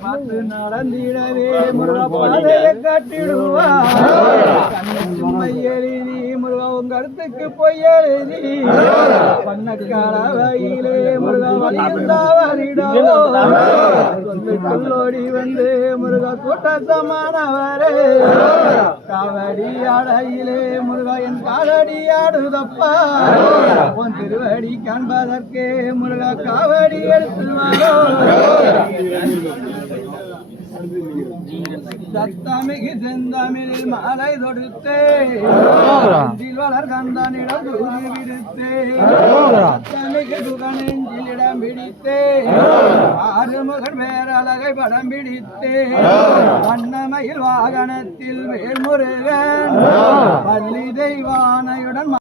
பார்த்து நடந்திடவே முருக காட்டிடுவா கண்ணுக்கு எழுதி முருக உங்க கருத்துக்கு பொய் எழுதி பண்ணக்கார வகையிலே முருகா வழிந்தாவரிடவோ சொல்லோடி வந்து முருக கூட்டத்தமானவரே. காவடி அடையிலே முருகா என் காலடி ஆடுதப்பா. உன் திருவடி காண்பதற்கே முருகா காவடி எடுத்து வரோ சத்தமிகு செந்தமிழில் மாலை தொடுத்தே. நெஞ்சில் வளர் கந்தனிடம் தூதி விடுத்தே. சத்தமிகு சுகனெஞ்சில் இடம் பிடித்தே. ஆறுமுகன் வேறழகை படம் பிடித்தே. வண்ணமயில் வாகனத்தில் வேல்முருகன் பள்ளி தெய்வானையுடன்